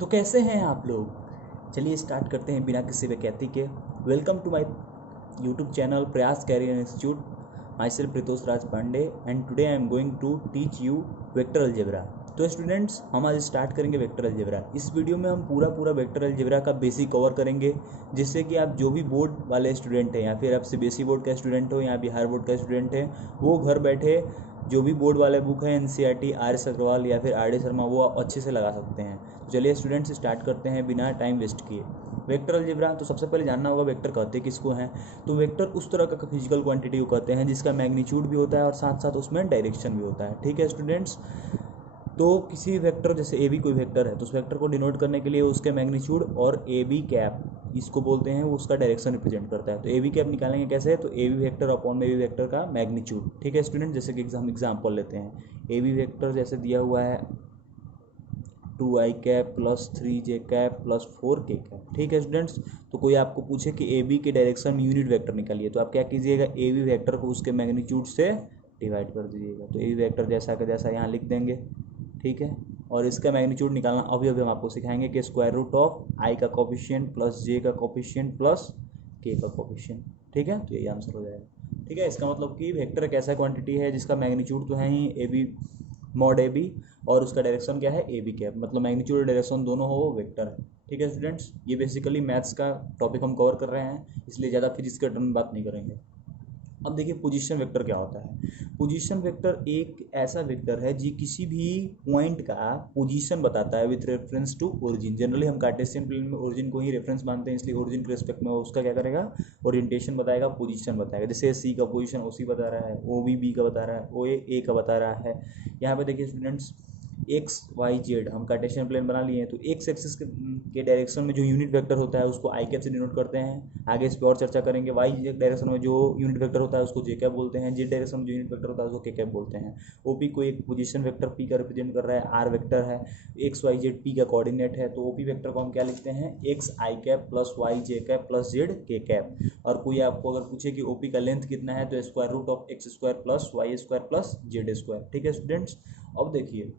तो कैसे हैं आप लोग। चलिए स्टार्ट करते हैं बिना किसी व्याख्याति के। Welcome to my YouTube channel Prayas career institute. Myself Pritosh Raj Pandey and today I am going to teach you vector algebra. तो स्टूडेंट्स, हम आज स्टार्ट करेंगे वेक्टर अलजेब्रा। इस वीडियो में हम पूरा वेक्टर अलजेब्रा का बेसिक कवर करेंगे, जिससे कि आप जो भी बोर्ड वाले स्टूडेंट हैं या फिर आप सीबीएसई बोर्ड का स्टूडेंट हो या बिहार बोर्ड का स्टूडेंट है, वो घर बैठे जो भी बोर्ड वाले बुक है एनसीईआरटी आर.एस. अग्रवाल या फिर आर.डी. शर्मा, वो अच्छे से लगा सकते हैं। तो चलिए स्टूडेंट्स स्टार्ट करते हैं बिना टाइम वेस्ट किए। वेक्टर अलजेब्रा, तो सबसे पहले जानना होगा वेक्टर कहते किसको हैं। तो वेक्टर उस तरह का फिजिकल क्वांटिटी को कहते हैं जिसका मैग्नीट्यूड भी होता है और साथ साथ उसमें डायरेक्शन भी होता है। ठीक है स्टूडेंट्स। तो किसी वेक्टर, जैसे ए बी कोई वेक्टर है, तो उस वेक्टर को डिनोट करने के लिए उसके मैग्नीट्यूड और ए बी कैप इसको बोलते हैं, वो उसका डायरेक्शन रिप्रेजेंट करता है। तो ए बी कैप निकालेंगे कैसे, तो ए बी वेक्टर अपॉन में ए बी वेक्टर का मैग्नीट्यूड। ठीक है स्टूडेंट। जैसे कि एग्जाम्पल लेते हैं, ए बी वेक्टर जैसे दिया हुआ है 2i cap plus 3j cap plus 4k cap. ठीक है स्टूडेंट्स। तो कोई आपको पूछे कि ए बी के डायरेक्शन में यूनिट वेक्टर निकालिए, तो आप क्या कीजिएगा, ए बी वेक्टर को उसके मैग्नीट्यूड से डिवाइड कर दीजिएगा। तो ए बी वेक्टर जैसा का जैसा यहाँ लिख देंगे। ठीक है। और इसका मैग्नीट्यूड निकालना अभी हम आपको सिखाएंगे कि स्क्वायर रूट ऑफ आई का कोफिशिएंट प्लस जे का कोफिशिएंट प्लस के का कोफिशिएंट। ठीक है। तो यही आंसर हो जाएगा। ठीक है। इसका मतलब कि वेक्टर एक ऐसा क्वांटिटी है जिसका मैग्नीट्यूड तो है ही A B mod A B, और उसका डायरेक्शन क्या है, ए बी कैप। मतलब मैग्नीट्यूड और डायरेक्शन दोनों हो, वो वेक्टर है। ठीक है स्टूडेंट्स। ये बेसिकली मैथ्स का टॉपिक हम कवर कर रहे हैं, इसलिए ज़्यादा फिजिक्स के टर्म में बात नहीं करेंगे। अब देखिए पोजीशन वेक्टर क्या होता है। पोजीशन वेक्टर एक ऐसा वेक्टर है जो किसी भी पॉइंट का पोजीशन बताता है with reference to origin. Generally हम कार्टेशियन प्लेन में ओरिजिन को ही रेफरेंस मानते हैं, इसलिए ओरिजिन के रिस्पेक्ट में उसका क्या करेगा, ओरिएंटेशन बताएगा, पोजीशन बताएगा। जैसे सी का पोजीशन ओ सी बता रहा है, ओ बी का बता रहा है, ओ ए का बता रहा है। यहाँ पे देखिए स्टूडेंट्स, एक्स वाई जेड हम कार्टेशियन प्लेन बना लिए हैं, तो एक्स एक्सिस के डायरेक्शन में जो यूनिट वेक्टर होता है उसको आई कैप से डिनोट करते हैं। आगे इस पर और चर्चा करेंगे। वाई डायरेक्शन में जो यूनिट वेक्टर होता है उसको जे कैप बोलते हैं। जेड डायरेक्शन में जो यूनिट वेक्टर होता है उसको के कैप बोलते हैं। ओपी को एक पोजीशन वेक्टर पी का रिप्रेजेंट कर रहा है, आर वेक्टर है, एक्स वाई जेड पी का कोऑर्डिनेट है। तो ओपी वेक्टर को हम क्या लिखते हैं, x I cap plus Y J cap plus Z के कैप। और कोई आपको अगर पूछे कि ओपी का लेंथ कितना है, तो square root of x square plus y square plus z square. ठीक है स्टूडेंट्स। अब देखिए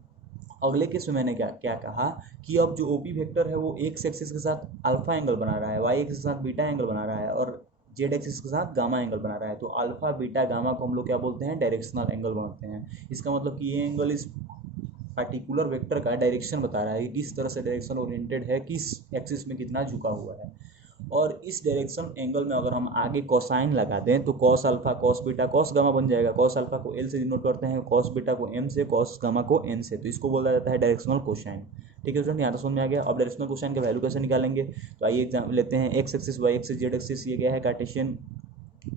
अगले केस में मैंने क्या क्या कहा कि अब जो ओपी वेक्टर है वो एक्स एक्सिस के साथ अल्फा एंगल बना रहा है, वाई एक्सिस के साथ बीटा एंगल बना रहा है, और जेड एक्सिस के साथ गामा एंगल बना रहा है। तो अल्फा बीटा गामा को हम लोग क्या बोलते हैं, डायरेक्शनल एंगल बनाते हैं। इसका मतलब कि ये एंगल इस पर्टिकुलर वेक्टर का डायरेक्शन बता रहा है कि किस तरह से डायरेक्शन ओरिएंटेड है, किस एक्सिस में कितना झुका हुआ है। और इस डायरेक्शन एंगल में अगर हम आगे कोसाइन लगा दें तो cos alpha cos beta cos gamma बन जाएगा। कॉस अल्फा को एल से डिनोट करते हैं, कॉस बीटा को एम से, कॉस गामा को एन से। तो इसको बोला जाता है डायरेक्शनल कोसाइन। ठीक है स्टूडेंट, यहाँ तो समझ में आ गया। अब डायरेक्शनल कोसाइन का वैल्यू कैसे निकालेंगे, तो आइए एग्जाम लेते हैं। X axis y axis z axis, ये क्या है, कार्टेशियन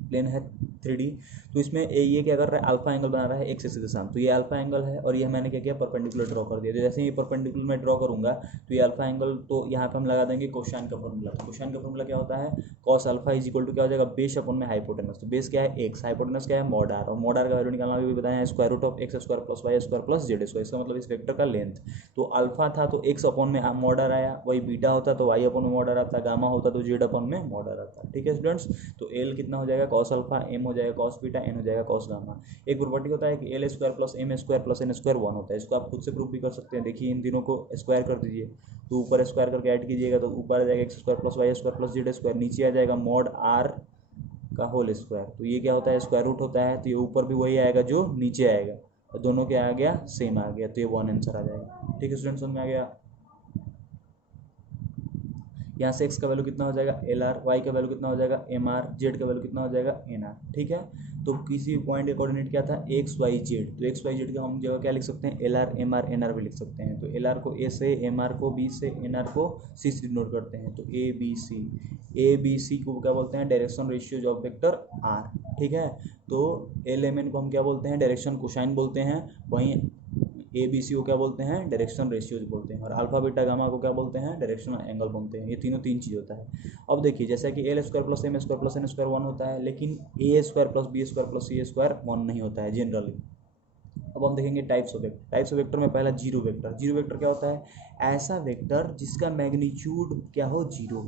प्लेन है 3D। तो इसमें ये क्या कर रहा है, अल्फा एंगल बना रहा है एक्स एक्सिस के साथ। तो ये अल्फा एंगल है और ये मैंने क्या किया, परपेंडिकुलर ड्रॉ कर दिया। तो जैसे ये परपेंडिकुलर मैं ड्रॉ करूंगा तो ये अल्फा एंगल, तो यहाँ पे हम लगा देंगे कोसाइन का फॉर्मूला। तो कोसाइन का फॉर्मूला क्या होता है, cos alpha is equal to क्या हो जाएगा, बेस अपन में हाइपोटेनस। तो बेस क्या है, एक्स, हाइपोटेनस क्या है, मॉड आर। और मॉड आर का वैल्यू निकालना भी बताया, square root of x square plus y square plus z square. इसका मतलब इस वेक्टर का लेंथ। तो अल्फा था तो एक्स अपॉन में मॉड आर आया, वही बीटा होता तो वाई अपॉन में मॉड आर आता, गामा होता तो जेड अपॉन में मॉड आर आता। ठीक है स्टूडेंट्स। तो एल कितना हो जाएगा, कॉस अल्फा, एम हो जाएगा कॉस बीटा, एन हो जाएगा कॉस गामा। एक प्रॉपर्टी होता है कि L square plus M square plus N square 1 होता है। इसको आप खुद से प्रूफ भी कर सकते हैं। देखिए इन तीनों को स्क्वायर कर दीजिए, तो ऊपर स्क्वायर करके ऐड कीजिएगा तो ऊपर आ जाएगा x square plus y square plus z square, नीचे आ जाएगा मॉड आर का होल स्क्वायर। तो ये क्या होता है, स्क्वायर रूट होता है, तो ये ऊपर भी वही आएगा जो नीचे आएगा, और दोनों क्या आ गया, सेम आ गया। तो ये 1 आंसर आ जाएगा। ठीक है स्टूडेंट, समझ में आ गया। यहाँ से एक्स का वैल्यू कितना हो जाएगा, एल आर, वाई का वैल्यू कितना हो जाएगा, एम आर, जेड का वैल्यू कितना हो जाएगा, एन आर। ठीक है। तो किसी पॉइंट का कोऑर्डिनेट क्या था, एक्स वाई जेड। तो एक्स वाई जेड का हम जगह क्या लिख सकते हैं, l r m r n r भी लिख सकते हैं। तो एल आर को ए से, एम आर को बी से, एन आर को सी से डिनोट करते हैं। तो ए बी सी को क्या बोलते हैं, direction ratios of vector r. ठीक है। तो एल एम एन को हम क्या बोलते हैं, डायरेक्शन कोसाइन बोलते हैं। वहीं ए बी सी को क्या बोलते हैं, डायरेक्शन रेशियोज बोलते हैं। और अल्फा बीटा गामा को क्या बोलते हैं, डायरेक्शनल एंगल बोलते हैं। ये तीन चीज़ होता है। अब देखिए जैसा कि L square plus M square plus N square 1 होता है, लेकिन A square plus B square plus C square 1 नहीं होता है जनरली। अब हम देखेंगे types of vector. Types of vector में पहला जीरो वेक्टर। जीरो वेक्टर क्या होता है? ऐसा वेक्टर जिसका मैग्नीट्यूड क्या हो? जीरो।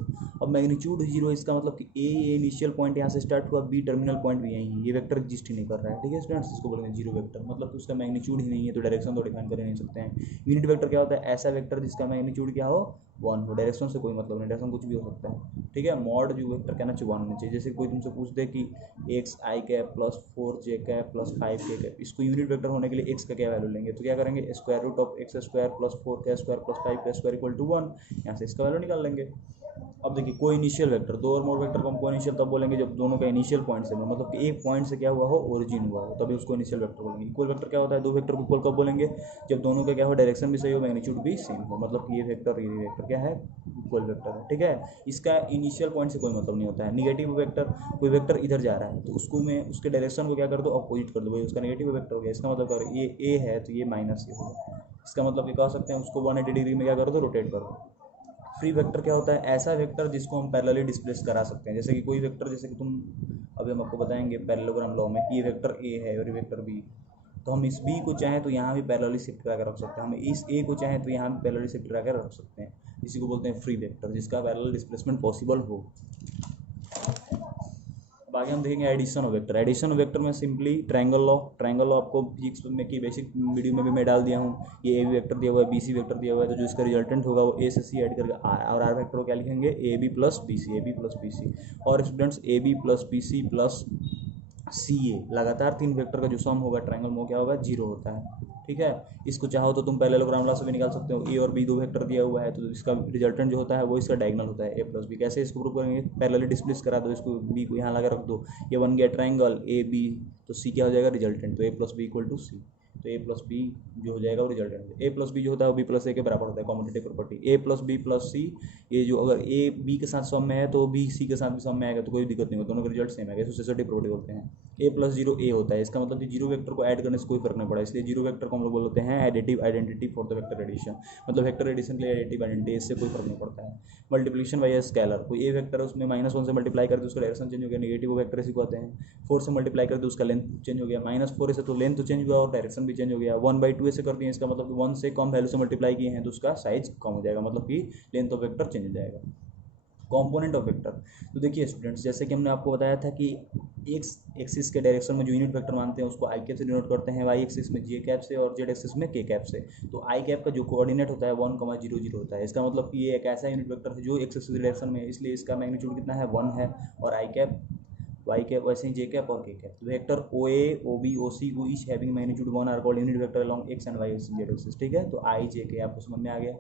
अब मैग्नीट्यूड जीरो, इसका मतलब कि ए इनिशियल पॉइंट यहाँ से स्टार्ट हुआ, बी टर्मिनल पॉइंट भी यही है, ये वेक्टर एग्जिस्ट ही नहीं कर रहा है। ठीक है स्टूडेंट्स, इसको बोलेंगे जीरो वेक्टर। मतलब कि उसका मैग्नीट्यूड ही नहीं है, तो डायरेक्शन तो डिफाइन कर ही नहीं सकते हैं। यूनिट वेक्टर क्या होता है? ऐसा वेक्टर जिसका मैग्नीट्यूड क्या हो? वन हो। डायरेक्शन से कोई मतलब नहीं, डायरेक्शन कुछ भी हो सकता है। ठीक है, मॉड जो वेक्टर कहना चाहिए वन होना चाहिए। जैसे कोई तुमसे पूछ दे कि X I cap plus 4j cap plus 5k cap, इसको यूनिट वेक्टर होने के लिए एक्स का क्या वैल्यू लेंगे? तो क्या करेंगे? Square root of x square plus 4k square plus 5k square equal to 1, यहाँ से इसका वैल्यू निकाल लेंगे। अब देखिए को इनिशियल वेक्टर, दो और मोर वेक्टर को हम को इनिशियल तब बोलेंगे जब दोनों का इनिशियल पॉइंट से, मतलब कि एक पॉइंट से क्या हुआ हो? ओरिजिन हुआ हो, तभी उसको इनिशियल वेक्टर बोलेंगे। इक्वल वेक्टर क्या होता है? दो वेक्टर को इक्वल कब बोलेंगे? जब दोनों का क्या हो? डायरेक्शन भी सही हो, मैग्नीट्यूड भी सेम हो, मतलब कि ये वेक्टर क्या है? इक्वल वेक्टर है। ठीक है, इसका इनिशियल पॉइंट से कोई मतलब नहीं होता है। निगेटिव वेक्टर, कोई वेक्टर इधर जा रहा है तो उसको मैं उसके डायरेक्शन को क्या कर दो? अपोजिट कर दो, भाई उसका नेगेटिव वेक्टर हो गया। इसका मतलब कर ये ए है तो ये माइनस ए होगा। इसका मतलब ये कह सकते हैं उसको 180 डिग्री में क्या कर दो? रोटेट कर दो। फ्री वेक्टर क्या होता है? ऐसा वेक्टर जिसको हम पैरेलली डिस्प्लेस करा सकते हैं। जैसे कि कोई वेक्टर, जैसे कि तुम अभी हम आपको बताएंगे पैरेललोग्राम लॉ में कि ये वेक्टर ए है और ये वेक्टर बी, तो हम इस बी को चाहें तो यहाँ भी पैरेलली शिफ्ट करा कर रख सकते हैं, हम इस ए को चाहें तो यहाँ भी पैरेलली शिफ्ट करा कर रख सकते हैं। इसी को बोलते हैं फ्री वेक्टर, जिसका पैरेलल डिस्प्लेसमेंट पॉसिबल हो। अब आगे हम देखेंगे addition of vector. Addition of vector में सिंपली ट्रायंगल लॉ आपको फिजिक्स में की बेसिक वीडियो में भी मैं डाल दिया हूँ। ये ए बी वेक्टर दिया हुआ है, बी सी वेक्टर दिया हुआ है, तो जो इसका रिजल्टेंट होगा वो ए से सी ऐड करके और आर वेक्टर को क्या लिखेंगे? A B plus B C, A B plus B C. और students A B plus B C plus C A, लगातार तीन वेक्टर का जो सम होगा ट्रायंगल में क्या होगा? जीरो होता है। ठीक है, इसको चाहो तो तुम पैरेललोग्राम लॉ से भी निकाल सकते हो। ए और बी दो वेक्टर दिया हुआ है तो इसका रिजल्टेंट जो होता है वो इसका डायगोनल होता है, ए प्लस बी। कैसे इसको प्रूव करेंगे? पैरेलली डिस्प्लेस करा दो इसको, बी को यहाँ लगा रख दो, ये बन गया ट्रायंगल ए बी, तो सी क्या हो जाएगा? रिजल्टेंट। तो ए प्लस बी इक्वल टू सी, तो ए प्लस बी जो हो जाएगा वो रिजल्टेंट। ए प्लस बी जो होता है वो बी प्लस ए के बराबर होता है, कॉम्यूटेटिव प्रॉपर्टी। ए प्लस बी प्लस सी, ये जो अगर ए बी के साथ सम में है तो बी सी के साथ भी सम में आएगा तो कोई दिक्कत नहीं होती, दोनों के रिजल्ट सेम है। सुसेसिटी प्रॉपर्टी बोलते हैं। ए प्लस जीरो ए होता है, इसका मतलब कि जीरो वेक्टर को ऐड करने से कोई फर्क नहीं पड़ा, इसलिए जीरो वेक्टर को हम लोग बोलते हैं additive identity for the vector addition. मतलब वेक्टर एडिशन के लिए एडिटिव आइडेंटिटी, इससे कोई फर्क नहीं पड़ता है। मल्टीप्लिकेशन बाय स्केलर, कोई ए वेक्टर है उसमें -1 से मल्टीप्लाई कर दो उसका डायरेक्शन चेंज हो गया, नेगेटिव वेक्टर इसी को आते हैं। 4 से मल्टीप्लाई कर दो उसका लेंथ चेंज हो गया, -4 से तो लेंथ तो चेंज हुआ और डायरेक्शन भी चेंज हो गया। 1/2 से कर दिए, इसका मतलब 1 से कम वैल्यू से मल्टीप्लाई किए हैं तो उसका साइज कम हो जाएगा, मतलब कि लेंथ ऑफ वेक्टर चेंज हो जाएगा। कंपोनेंट ऑफ वेक्टर, तो देखिए स्टूडेंट्स, जैसे कि हमने आपको बताया था कि एक्स एक्सिस के डायरेक्शन में जो यूनिट वेक्टर मानते हैं उसको आई कैप से डिनोट करते हैं, वाई एक्सिस में जे कैप से और जेड एक्सिस में के कैप से। तो आई कैप का जो कोऑर्डिनेट होता है 1,0,0 होता है। इसका मतलब कि ये एक ऐसा यूनिट वेक्टर है जो एक्सिस के डायरेक्शन में है, इसलिए इसका मैग्नीट्यूड कितना है? 1 है। और आई कैप, वाई कैप, वैसे ही जे कैप और के कैप। तो वेक्टर ओ ए, ओ बी, ओ सी को each having magnitude 1 are called unit vector along x and y axis z axis. ठीक है, तो आई जे के आपको समझ में आ गया।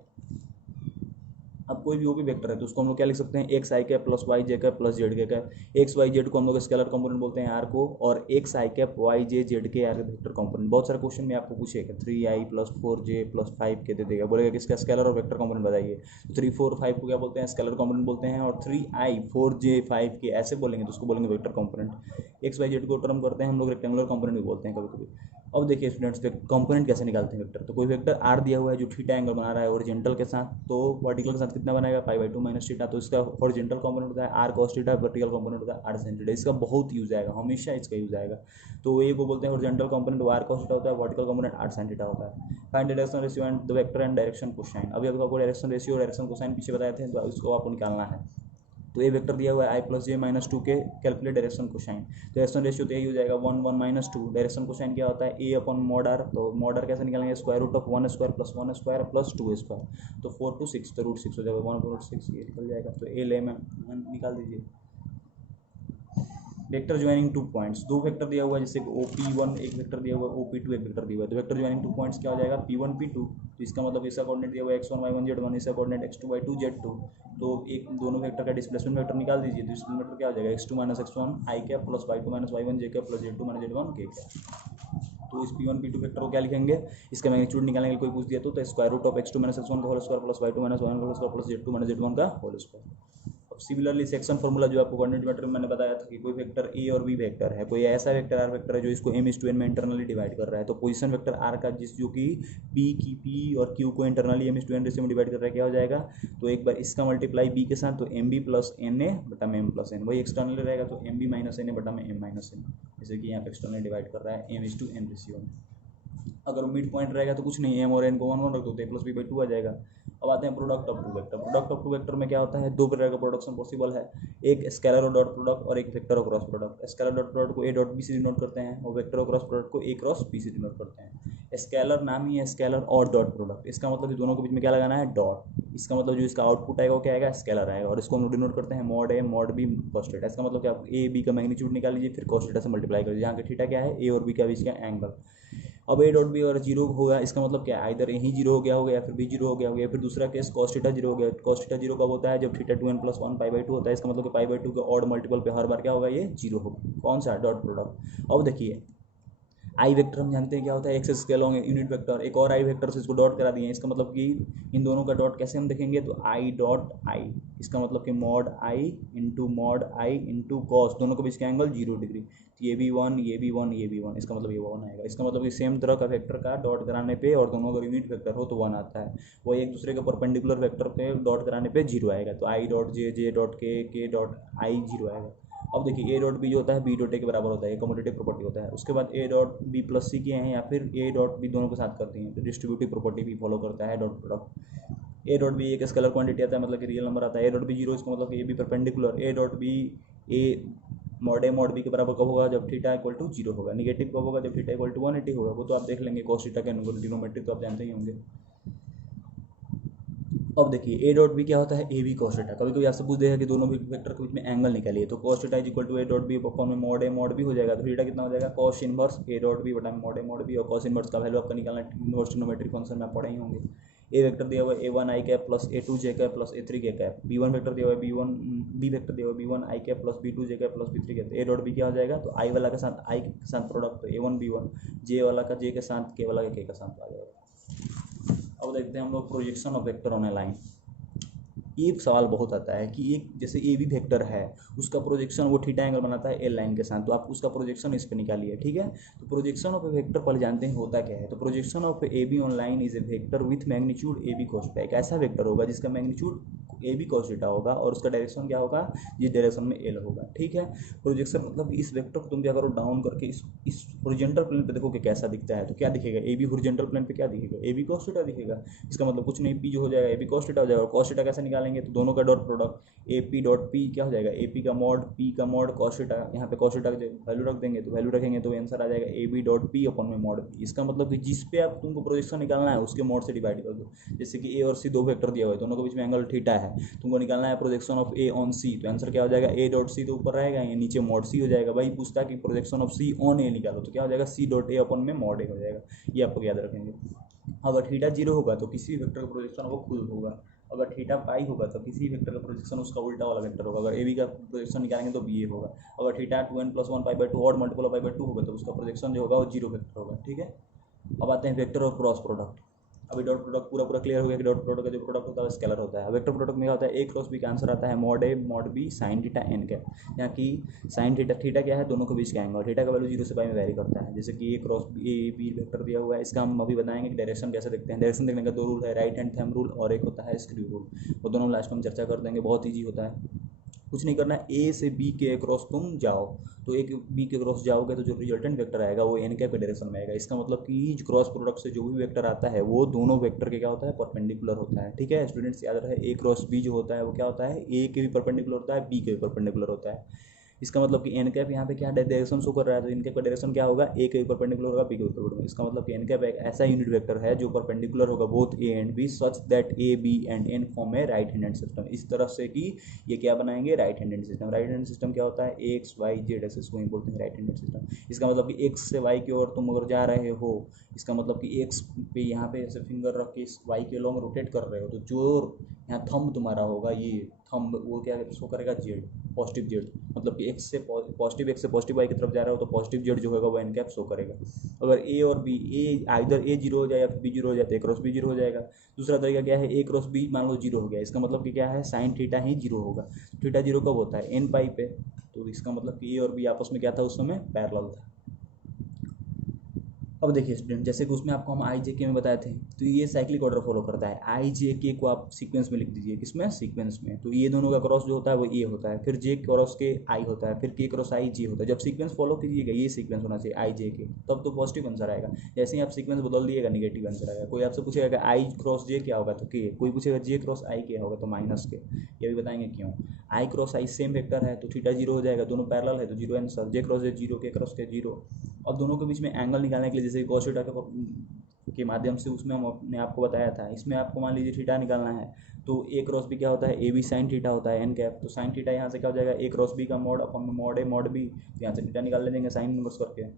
अब कोई भी वो भी वेक्टर है तो उसको हम लोग क्या लिख सकते हैं? X I cap plus Y J cap plus Z के कैप। एक्स वाई जेड को हम लोग स्केलर कंपोनेंट बोलते हैं आर को, और x I cap Y J Z के आर वेक्टर कंपोनेंट। बहुत सारे क्वेश्चन में आपको पूछेगा 3i plus 4j plus 5k दे देगा, बोलेगा कि इसका स्केलर और वेक्टर कंपोनेंट बताइए। तो 3, 4, 5 को क्या बोलते हैं? स्केलर कंपोनेंट बोलते हैं, और 3i 4j 5k ऐसे बोलेंगे तो उसको बोलेंगे vector component. X y z को टर्म करते हैं हम लोग रेक्टेंगुलर कंपोनेंट भी बोलते हैं कभी कभी। अब देखिए स्टूडेंट्स, कंपोनेंट कैसे निकालते हैं वेक्टर। तो कोई वेक्टर आर दिया हुआ है जो थीटा एंगल बना रहा है ओरिजेंटल के साथ, तो वर्टिकल के साथ कितना बनाएगा? π/2 माइनस थीटा। तो इसका ओरिजेंटल कंपोनेंट होता है r cos theta, vertical component होता है आर sin थीटा। इसका बहुत यूज आएगा, हमेशा इसका यूज आएगा। तो ए को बोलते हैं horizontal component, r cos theta होता है, vertical component r sin theta होता है। Find direction ratio and the vector and direction cosine. अभी आपको डायरेक्शन रेशियो और डायरेक्शन कोसाइन पीछे बताए थे, तो इसको आपको निकालना है। तो ए वेक्टर दिया हुआ है I plus J minus 2k, calculate direction cosine. Direction ratio तो यही हो जाएगा 1, 1 माइनस 2। डायरेक्शन कोसाइन क्या होता है? A upon mod r. तो मॉड आर कैसे निकालेंगे? Square root of 1 square plus 1 square plus 2 square. तो 4 to 6 तो √6 हो जाएगा, 1/√6 ये निकल जाएगा। तो ए ले में निकाल दीजिए। वेक्टर ज्वाइनिंग 2 पॉइंट्स, दो वेक्टर दिया हुआ है, जैसे OP1 एक वेक्टर दिया हुआ है, OP2 एक वेक्टर दिया हुआ है। तो वेक्टर ज्वाइनिंग 2 पॉइंट्स क्या हो जाएगा? P1 P2। तो इसका मतलब इसका कोऑर्डिनेट दिया हुआ है x1 y1 z1, इसका कोऑर्डिनेट x2 y2 z2। तो एक दोनों वेक्टर का डिस्प्लेसमेंट वेक्टर निकाल दीजिए। तो डिस्प्लेसमेंट वेक्टर क्या हो जाएगा? x2 minus x1 i cap plus y2 minus y1 j cap plus z2 minus z1 k cap. तो इस P1 P2 वेक्टर को क्या लिखेंगे? इसका मैग्नीट्यूड निकालने के लिए कोई पूछ दिया तो square root of x2 minus x1 का whole square plus y2 minus y1 का whole square plus z2 minus z1 का होल स्क्वायर। अब सिमिलरली सेक्शन फार्मूला जो आपको कोऑर्डिनेट वेक्टर में मैंने बताया था कि कोई वेक्टर ए और बी वेक्टर है, कोई ऐसा वेक्टर आर वेक्टर है जो इसको m/n में इंटरनली डिवाइड कर रहा है। तो पोजीशन वेक्टर आर का जो कि पी और क्यू को इंटरनली m/n रेशियो में डिवाइड कर रहा है, क्या हो जाएगा? तो एक बार इसका मल्टीप्लाई बी के साथ, तो mb प्लस na बटा में m प्लस n, वही एक्सटर्नली रहेगा तो mb माइनस na बटा में m माइनस n। जैसे कि यहाँ पे एक्सटर्नली डिवाइड कर रहा है m/n रेशियो में। अगर मिड पॉइंट रहेगा तो कुछ नहीं, एम और एन को 1 1 रख दो तो a+b/2 आ जाएगा। अब आते हैं product of two vector. Product of two vector में क्या होता है, दो प्रकार का प्रोडक्शन पॉसिबल है, एक स्केलर और डॉट प्रोडक्ट और एक वेक्टर और cross product. Scaler dot product को a डॉट b से डिनोट करते हैं और वेक्टर और क्रॉस प्रोडक्ट को a क्रॉस b से डिनोट करते हैं। स्केलर नाम ही है स्केलर और डॉट प्रोडक्ट, इसका मतलब कि दोनों के बीच में क्या लगाना है, डॉट। इसका मतलब जो इसका आउटपुट आएगा वो क्या आएगा, स्केलर आएगा, और इसको हम डिनोट करते हैं mod a mod b cos theta. इसका मतलब क्या, a b का मैग्नीट्यूड निकाल लीजिए, फिर cos थीटा से मल्टीप्लाई कर लीजिए, यहाँ के थीटा क्या है, a और b का बीच का एंगल। अब a डॉट बी अगर जीरो होगा, इसका मतलब क्या है, इधर यही जीरो हो गया होगा या फिर b जीरो हो गया होगा, फिर दूसरा केस cos थीटा जीरो हो गया। cos थीटा जीरो कब होता है, जब थीटा 2n+1 π/2 होता है। इसका मतलब कि π/2 के ऑड मल्टीपल पे हर बार क्या होगा, ये जीरो होगा। कौन सा, डॉट प्रोडक्ट। अब देखिए आई वेक्टर हम जानते हैं क्या होता है, एक्स स्केल होंगे यूनिट वेक्टर, एक और आई वेक्टर से इसको डॉट करा दिए। इसका मतलब कि इन दोनों का डॉट कैसे हम देखेंगे, तो आई डॉट आई, इसका मतलब कि मॉड आई इंटू कॉस, दोनों के बीच का एंगल 0 डिग्री। ये भी 1 ये भी 1 ये भी 1, इसका मतलब ये 1 आएगा। इसका मतलब कि सेम तरह का वेक्टर का डॉट कराने पे और दोनों अगर यूनिट वेक्टर हो तो 1 आता है, वो एक दूसरे के परपेंडिकुलर वेक्टर पे डॉट कराने पे 0 आएगा। तो आई डॉट जे डॉट के डॉट आई 0 आएगा। अब देखिए ए डॉट बी जो होता है बी डॉट ए के बराबर होता है, ये कम्यूटेटिव प्रॉपर्टी होता है। उसके बाद ए डॉट बी प्लस सी किए हैं या फिर ए डॉट बी दोनों के साथ करते हैं तो डिस्ट्रीब्यूटिव प्रॉपर्टी भी फॉलो करता है dot product. A dot b एक स्केलर क्वांटिटी आता है, मतलब कि रियल नंबर आता है। ए डॉट बी जीरो, इसका मतलब कि ए b perpendicular. A dot b a mod b के बराबर कब होगा, जब थीटा इक्वल टू 0 होगा। निगेटिव कब होगा, जब थीटा इक्वल टू 180 होगा। वो तो आप देख लेंगे, cos थीटा के डिनोमिनेटर तो आप जानते ही होंगे। अब देखिए ए डॉट बी क्या होता है, ए बी cos थीटा। कभी कभी आपसे पूछ देगा कि दोनों वेक्टर के बीच में एंगल निकालिए, तो cos theta is equal to a dot b upon में मॉड ए मॉड बी हो जाएगा। तो थीटा कितना हो जाएगा, cos inverse a dot b बटा मॉड ए मॉड बी। और cos इनवर्स का वैल्यू आपका निकालना है, इनवर्स ट्रिग्नोमेट्रिक फंक्शन में आप पढ़े ही होंगे। ए वेक्टर दिया हुआ है a1 i cap plus a2 j cap plus a3 k cap. b1 vector दिया हुआ है b वेक्टर दिया हुआ है b1 i cap plus b2 j cap plus b3 cap. A dot b क्या हो जाएगा, तो i वाला के साथ i के साथ प्रोडक्ट, तो a1 b1, j वाला का j के साथ, k वाला का k के साथ आ जाएगा। अब देखते हैं हम लोग projection of vector on A line. एक सवाल बहुत आता है कि एक जैसे ए बी वेक्टर है, उसका प्रोजेक्शन वो थीटा एंगल बनाता है एल लाइन के साथ, तो आप उसका प्रोजेक्शन इस पे निकालिए, ठीक है। तो प्रोजेक्शन ऑफ ए वेक्टर पहले जानते हैं होता क्या है। तो projection of a b on line is a vector with magnitude a b cos theta. एक ऐसा वेक्टर होगा जिसका magnitude a b cos theta होगा और उसका डायरेक्शन क्या होगा, जिस डायरेक्शन में एल होगा, ठीक है। प्रोजेक्शन मतलब इस वेक्टर को तुम क्या करो, डाउन करके इस हॉरिजॉन्टल प्लेन पे देखो कि कैसा दिखता है। तो क्या दिखेगा, ए बी हॉरिजॉन्टल प्लेन पे क्या दिखेगा, ए बी cos थीटा दिखेगा। इसका मतलब कुछ नहीं, पी जो हो जाएगा ए बी cos थीटा हो जाएगा। और cos थीटा कैसे निकालेंगे, तो दोनों का dot product A P dot P क्या हो जाएगा, ए पी का मॉड पी का मॉड cos थीटा। यहाँ पे cos थीटा का वैल्यू रख देंगे, तो वैल्यू रखेंगे तो आंसर आ जाएगा a b dot p upon में मॉड पी। इसका मतलब कि जिस पे आप तुमको प्रोजेक्शन निकालना है उसके मॉड से डिवाइड कर दो। जैसे कि ए और सी दो वेक्टर दिया हुआ है, दोनों के बीच में एंगल थीटा है, तुमको निकालना है प्रोजेक्शन ऑफ ए ऑन सी, तो आंसर क्या हो जाएगा, ए डॉट सी तो ऊपर रहेगा, ये नीचे मॉड सी हो जाएगा। भाई पूछता है कि प्रोजेक्शन ऑफ सी ऑन ए निकालो, तो क्या हो जाएगा, सी डॉट ए अपॉन में मॉड ए हो जाएगा। ये आपको याद रखेंगे। अगर थीटा 0 होगा तो किसी वेक्टर का प्रोजेक्शन वो खुद होगा, अगर थीटा पाई होगा तो किसी वेक्टर का प्रोजेक्शन उसका उल्टा वाला वेक्टर होगा। अगर ए बी का प्रोजेक्शन निकालेंगे तो बी ए होगा। अगर थीटा 2n+1 π/2 और मल्टीपल ऑफ π/2 होगा तो उसका प्रोजेक्शन जो होगा वो 0 वेक्टर होगा, ठीक है। अब आते हैं वेक्टर और क्रॉस प्रोडक्ट। अभी डॉट प्रोडक्ट पूरा क्लियर हो गया कि डॉट प्रोडक्ट का जो प्रोडक्ट होता है स्केलर होता है। वेक्टर प्रोडक्ट में क्या होता है, ए क्रॉस बी का आंसर आता है मॉड ए mod B sine theta N cap. यहाँ की साइन थीटा क्या है, दोनों के बीच का एंगल, थीटा का वैल्यू 0 से पाई में वेरी करता है। जैसे कि ए क्रॉस ए बी वेक्टर दिया हुआ है, इसका हम अभी बताएंगे कि डायरेक्शन कैसे देखते हैं। डायरेक्शन देखने का दो रूल है, राइट हैंड थंब रूल और एक होता है स्क्रू रूल। वो दोनों लास्ट में चर्चा कर देंगे, बहुत ईजी होता है। कुछ नहीं करना है, ए से बी के अक्रॉस तुम जाओ, तो एक बी के अक्रॉस जाओगे तो जो रिजल्टेंट वेक्टर आएगा वो एन कैप के डायरेक्शन में आएगा। इसका मतलब कि क्रॉस प्रोडक्ट से जो भी वेक्टर आता है वो दोनों वेक्टर के क्या होता है, परपेंडिकुलर होता है, ठीक है। स्टूडेंट्स याद रहे, ए क्रॉस बी जो होता है वो क्या होता है, ए के भी परपेंडिकुलर होता है, बी के भी परपेंडिकुलर होता है। इसका मतलब कि एन कैप यहाँ पे क्या डायरेक्शन शो कर रहा है, तो इनके डायरेक्शन क्या होगा, ए के परपेंडिकुलर होगा, बी के परपेंडिकुलर। इसका मतलब कि एन कैप एक ऐसा यूनिट वेक्टर है जो परपेंडिकुलर होगा both a and b, such that a b and n form a right handed system. इस तरफ से कि ये क्या बनाएंगे, right handed system. Right handed system क्या होता है, एक्स वाई जेड ऐसे इसको बोलते हैं राइट हैंडेड सिस्टम। इसका मतलब कि एक्स से वाई की ओर तुम अगर जा रहे हो, इसका मतलब कि एक्स पे यहाँ पे ऐसे फिंगर रख के वाई के लॉन्ग रोटेट कर रहे हो, तो जो यहाँ थंब तुम्हारा होगा, ये थंब वो क्या शो करेगा, जेड, पॉजिटिव जेड। मतलब कि एक्स से पॉजिटिव वाई की तरफ जा रहा हो तो पॉजिटिव जेड जो होगा वो एन कैप शो करेगा। अगर ए और बी, ए आइदर ए 0 हो जाए या फिर बी 0 हो जाए तो ए क्रॉस बी 0 हो जाएगा। दूसरा तरीका क्या है, ए क्रॉस बी मान लो 0 हो गया, इसका मतलब कि क्या है, साइन थीटा ही 0 होगा। थीटा 0 कब होता है, एन पाई पे, तो इसका मतलब कि ए और बी आपस में क्या था उस समय, पैरेलल था। अब देखिए स्टूडेंट, जैसे कि उसमें आपको हम आई जे के में बताए थे, तो ये साइक्लिक ऑर्डर फॉलो करता है। आई जे के को आप सीक्वेंस में लिख दीजिए, किसमें, सीक्वेंस में। तो ये दोनों का क्रॉस जो होता है वो ए होता है, फिर जे क्रॉस के आई होता है, फिर के क्रॉस आई जे होता है। जब सीक्वेंस फॉलो कीजिएगा ये सीक्वेंस होना चाहिए आई जे के, तब तो पॉजिटिव आंसर आएगा। जैसे ही आप सीक्वेंस बदल दिएगा निगेटिव आंसर आएगा। कोई आपसे पूछेगा कि आई क्रॉस जे क्या होगा, तो के। कोई पूछेगा जे क्रॉस आई क्या होगा, तो माइनस के। ये भी बताएंगे क्यों। आई क्रॉस आई सेम वेक्टर है तो थीटा जीरो हो जाएगा, दोनों पैरेलल है तो जीरो आंसर। जे क्रॉस जे जीरो, के क्रॉस के जीरो। अब दोनों के बीच में एंगल निकालने के लिए जैसे कॉस थीटा के माध्यम से उसमें हमने आपको बताया था, इसमें आपको मान लीजिए थीटा निकालना है, तो ए क्रॉस बी क्या होता है, ए बी साइन थीटा होता है एन कैप। तो साइन थीटा यहाँ से क्या हो जाएगा, ए क्रॉस बी का मोड अपन मोड ए मोड बी, तो यहाँ से थीटा निकाल लेंगे साइन इनवर्स करके।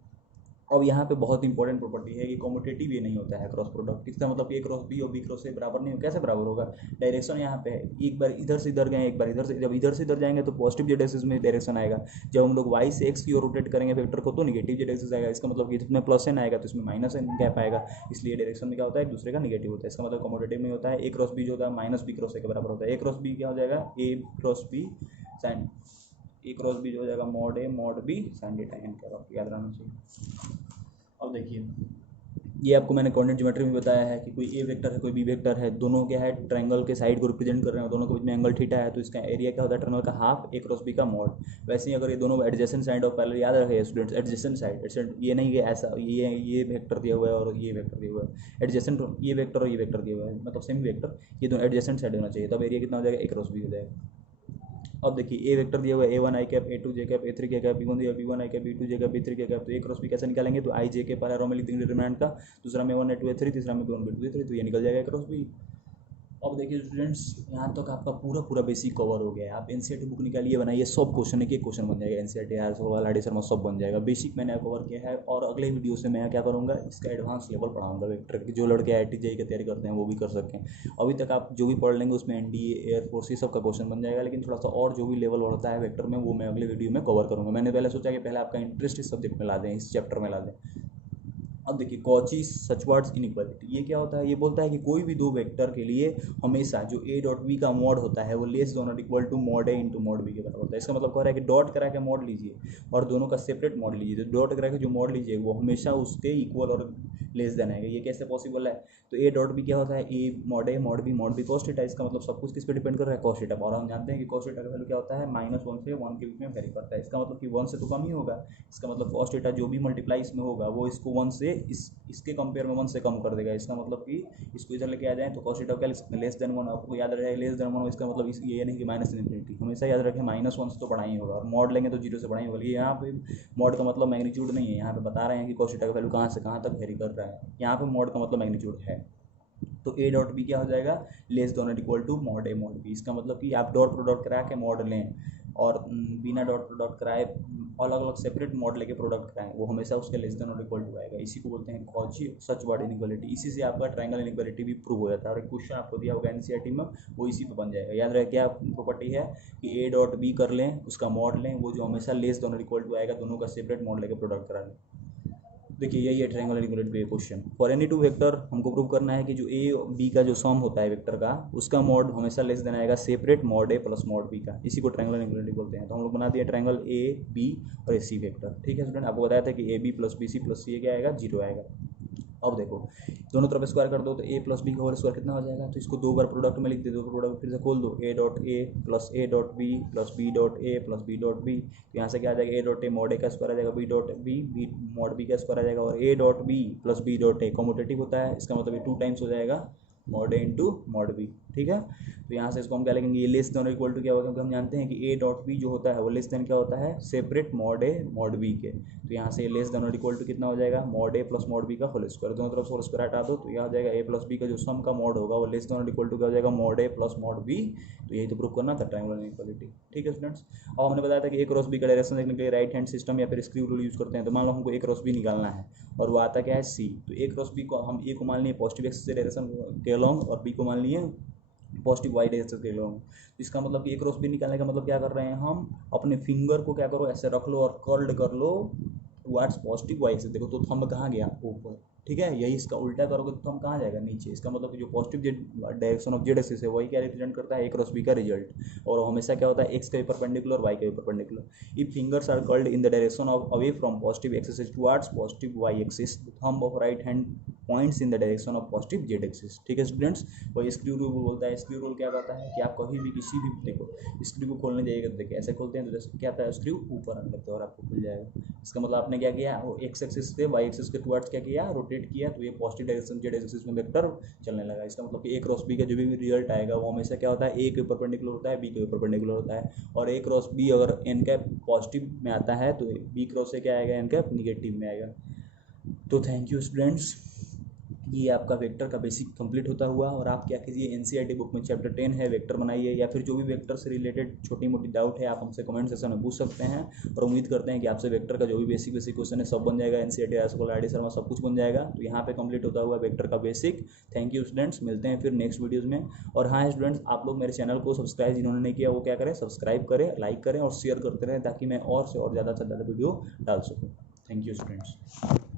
अब यहाँ पे बहुत इंपॉर्टेंट प्रॉपर्टी है कि कॉम्यूटेटिव ये नहीं होता है क्रॉस प्रोडक्ट। इसका मतलब ए क्रॉस बी और बी क्रॉस ए बराबर नहीं हो, कैसे बराबर होगा। डायरेक्शन यहाँ पे है, एक बार इधर से इधर गए, एक बार इधर से, जब इधर से इधर जाएंगे तो पॉजिटिव जेड एक्सिस में डायरेक्शन आएगा। जब हम लोग वाई से एक्स की ओर रोटेट करेंगे वेक्टर को तो निगेटिव जेड एक्सिस आएगा। इसका मतलब कि इसमें प्लस एन आएगा तो इसमें माइनस एन गैप आएगा, इसलिए डायरेक्शन में क्या होता है, एक दूसरे का निगेटिव होता है। इसका मतलब कॉम्यूटेटिव नहीं होता है। ए क्रॉस बी जो होता है माइनस बी क्रॉस ए के बराबर होता है। ए क्रॉस बी क्या हो जाएगा, A cross B sine, A cross B जो हो जाएगा मॉड ए mod B sine theta N cap, आपको याद रहना चाहिए। अब देखिए, ये आपको मैंने कोऑर्डिनेट ज्योमेट्री में बताया है कि कोई ए वेक्टर है कोई बी वेक्टर है, दोनों क्या है ट्रायंगल के साइड को रिप्रेजेंट कर रहे हैं, दोनों के बीच में एंगल थीटा है, तो इसका एरिया क्या होता है ट्रायंगल का हाफ ए क्रॉस बी का मॉड। वैसे ही अगर ये दोनों एडजेसेंट साइड और पहले याद रखे स्टूडेंट्स, एडजेसेंट साइड, ये नहीं कि ऐसा ये वेक्टर दिया हुआ है और ये वेक्टर दिया हुआ है, एडजेसेंट ये वेक्टर और ये वेक्टर दिया हुआ है, मतलब सेम वेक्टर, ये दोनों एडजेसेंट साइड होना चाहिए, तब एरिया कितना हो जाएगा, ए क्रॉस बी हो जाएगा। अब देखिए ए वेक्टर दिया हुआ है A1 आई कैप, A2 जे कैप, A3 के कैप, B1 दिया B1 आई कैप, B2 जे कैप, B3 के कैप। तो ए क्रॉस बी कैसे निकालेंगे, तो आई जे के पहला रो में लिख देंगे डिटरमिनेंट का, दूसरा में A1 A2 A3, तीसरा में B1 B2 A3, तो ये निकल जाएगा ए क्रॉस बी। अब देखिए स्टूडेंट्स, यहाँ तक आपका पूरा बेसिक कवर हो गया है। आप एनसीईआरटी बुक निकालिए, बनाइए, सब क्वेश्चन एक क्वेश्चन बन जाएगा। एनसीईआरटी आर सवाल आर डी शर्मा सब बन जाएगा। बेसिक मैंने कवर किया है और अगले वीडियो से मैं क्या करूँगा, इसका एडवांस लेवल पढ़ाऊंगा वेक्टर की, जो लड़के IIT JEE की तैयारी करते हैं वो भी कर सकें। अभी तक आप जो भी पढ़ लेंगे उसमें NDA एयरफोर्स ये सब का क्वेश्चन बन जाएगा, लेकिन थोड़ा सा और जो भी लेवल बढ़ता है वेक्टर में वो मैं अगले वीडियो में कवर करूँगा। मैंने पहले सोचा कि पहले आपका इंटरेस्ट इस सब्जेक्ट में ला दें, इस चैप्टर में ला दें। अब देखिए कॉची-श्वार्ट्ज इनइक्वालिटी, ये क्या होता है, ये बोलता है कि कोई भी दो वेक्टर के लिए हमेशा जो ए डॉट बी का मॉड होता है वो लेस देन और equal to mod a into mod b के बराबर होता है। इसका मतलब कह रहा है कि डॉट करा के मॉड लीजिए और दोनों का सेपरेट मॉड लीजिए, तो डॉट करा के जो मॉड लीजिए वो हमेशा उसके इक्वल और लेस देन आएगा। ये कैसे पॉसिबल है, तो ए डॉट बी क्या होता है, ए मॉड बी कॉस थीटा। इसका मतलब सब कुछ किस पे डिपेंड कर रहा है, कॉस थीटा। और हम जानते हैं कि कॉस थीटा का वैल्यू क्या होता है, -1 से 1 के बीच में वेरी करता है। इसका मतलब कि 1 से तो कम ही होगा। इसका मतलब कॉस थीटा जो भी मल्टीप्लाई इसमें होगा वो इसको 1 से इसके कंपेयर में 1 से कम कर देगा। इसका मतलब कि इसको इधर लेके आ जाए तो कॉस थीटा क्या लिख सकते हैं, लेस देन 1। आपको याद रहे लेस देन 1, इसका मतलब ये नहीं कि -∞, हमेशा याद रखें -1 से तो बड़ा ही होगा, और मॉड लेंगे तो 0 से बड़ा ही होगा। यहाँ पे मॉड का मतलब मैग्नीट्यूड नहीं है, यहाँ पे बता रहे हैं कि कॉस थीटा का वैल्यू कहाँ से कहाँ तक वेरी कर रहा है। यहाँ पे मॉड का मतलब मैग्नीट्यूड है। तो ए डॉट बी क्या हो जाएगा, लेस देन और equal to mod A mod b. इसका मतलब कि आप डॉट प्रोडक्ट करा के मॉड लें और बिना डॉट प्रोडक्ट कराए अलग अलग सेपरेट मॉड लेके प्रोडक्ट कराएं, वो हमेशा उसके लेस देन और इक्वल टू आएगा। इसी को बोलते हैं कॉची-श्वार्ट्ज इनइक्वालिटी। इसी से आपका ट्रायंगल इनइक्वालिटी भी प्रूव हो जाता है। और एक क्वेश्चन आपको दिया होगा एनसीईआरटी में, वो इसी पे बन जाएगा। याद रहे क्या प्रॉपर्टी है कि ए डॉट बी कर लें, उसका मॉड लें, वो जो हमेशा लेस देन और इक्वल टू आएगा, दोनों का सेपरेट मॉड लेके प्रोडक्ट करा लें। देखिए यही है ट्रायंगल इनइक्वालिटी पे question. For any two vector हमको प्रूव करना है कि जो ए बी का जो सम होता है वेक्टर का, उसका मॉड हमेशा लेस देन आएगा सेपरेट मॉड ए प्लस मॉड बी का। इसी को ट्रायंगल इनइक्वालिटी बोलते हैं। तो हम लोग बना दिए ट्रायंगल ए बी और ए सी वेक्टर। ठीक है स्टूडेंट, आपको बताया था कि ए B plus B C plus C क्या आएगा, 0 आएगा। अब देखो दोनों तरफ स्क्वायर कर दो तो ए प्लस बी का होल स्क्वायर कितना हो जाएगा, तो इसको दो बार प्रोडक्ट में लिख दे दो, तो प्रोडक्ट फिर से खोल दो, a dot a plus a dot b plus b dot a plus b dot b. तो यहाँ से क्या आ जाएगा, ए डॉट ए मॉड ए का स्क्वायर आ जाएगा, b dot b mod b का स्क्वायर आ जाएगा, और a dot b plus b dot a commutative होता है। इसका मतलब ये 2 टाइम्स हो जाएगा mod a into mod b. ठीक है, तो यहाँ से इसको हम क्या लिखेंगे, ये लेस देन और इक्वल टू क्या होगा, क्योंकि हम जानते हैं कि ए डॉट बी जो होता है वो लेस देन क्या होता है, सेपरेट मॉड ए मॉड बी के। तो यहाँ से लेस देन और इक्वल टू कितना हो जाएगा, मॉड ए प्लस मॉड बी का होल स्क्वायर। दोनों तरफ होल स्क्वायर हटा दो तो यह हो जाएगा ए प्लस बी का जो सम का मॉड होगा वो लेस देन और इक्वल टू क्या हो जाएगा, मॉड ए प्लस मॉड बी। तो यही तो प्रूव करना था ट्रायंगुलर इनइक्वालिटी। ठीक है स्टूडेंट्स, और हमने बताया था कि ए क्रॉस बी का डायरेक्शन देखने के लिए राइट हैंड सिस्टम या फिर स्क्रू रूल यूज करते हैं। तो मान लो हमको ए क्रॉस बी निकालना है और वो आता क्या है सी, तो ए क्रॉस बी को हम ए को मान लिए पॉजिटिव एक्सिस से डायरेक्शन के अलोंग और बी को मान लिए पॉजिटिव वाई डायरेक्शन के अलोंग। तो इसका मतलब कि ए क्रॉस बी निकालने का मतलब क्या कर रहे हैं, हम अपने फिंगर को क्या करो ऐसे रख लो और कर्ल्ड कर लो टुवर्ड्स पॉजिटिव वाई एक्सिस। देखो तो थंब कहाँ गया, ऊपर, ठीक है। यही इसका उल्टा करोगे तो हम कहाँ जाएगा, नीचे। इसका मतलब कि जो positive direction of z axis है वही क्या रिप्रेजेंट करता है, ए क्रॉस बी का रिजल्ट। और हमेशा क्या होता है, एक्स के परपेंडिकुलर, वाई के perpendicular. If fingers are curled in the direction of away from positive axis towards positive y axis, thumb of right hand points in the direction of positive z axis. ठीक है students, वही screw rule बोलता है। Screw rule क्या कहता है कि आप कहीं भी किसी भी, देखो स्क्रू को खोलने जाइएगा तो देखिए ऐसे खोलते हैं तो जैसे क्या आता है, स्क्रू ऊपर आने लगता है और आपको खुल जाएगा। इसका मतलब आपने क्या किया, वो एक्स एक्सिस से वाई एक्सिस के टुवर्ड्स क्या किया, रोटेट किया, तो ये पॉजिटिव डायरेक्शन जेड एक्सिस में वेक्टर चलने लगा। इसका मतलब कि ए क्रॉस बी का जो भी रिजल्ट आएगा वो हमेशा क्या होता है, ए के परपेंडिकुलर होता है, बी के परपेंडिकुलर होता है। और ए क्रॉस बी अगर एन कैप पॉजिटिव में आता है तो बी क्रॉस से क्या आएगा, एन कैप निगेटिव में आएगा। तो थैंक यू स्टूडेंट्स, ये आपका वेक्टर का बेसिक कंप्लीट होता हुआ। और आप क्या कीजिए, एनसीईआरटी बुक में चैप्टर 10 है, वेक्टर बनाइए, या फिर जो भी वेक्टर से रिलेटेड छोटी मोटी डाउट है आप हमसे कमेंट सेक्शन में पूछ सकते हैं। और उम्मीद करते हैं कि आपसे वेक्टर का जो भी बेसिक क्वेश्चन है सब बन जाएगा, एनसीईआरटी राजगोपाल आईडी शर्मा सब कुछ बन जाएगा। तो यहाँ पे कंप्लीट होता हुआ वेक्टर का बेसिक। थैंक यू स्टूडेंट्स, मिलते हैं फिर नेक्स्ट वीडियोज़ में। और हाँ स्टूडेंट्स, आप लोग मेरे चैनल को सब्सक्राइब जिन्होंने नहीं किया वो क्या करें, सब्सक्राइब करें, लाइक करें और शेयर करते रहें ताकि मैं और से और ज़्यादा वीडियो डाल सकूँ। Thank you students.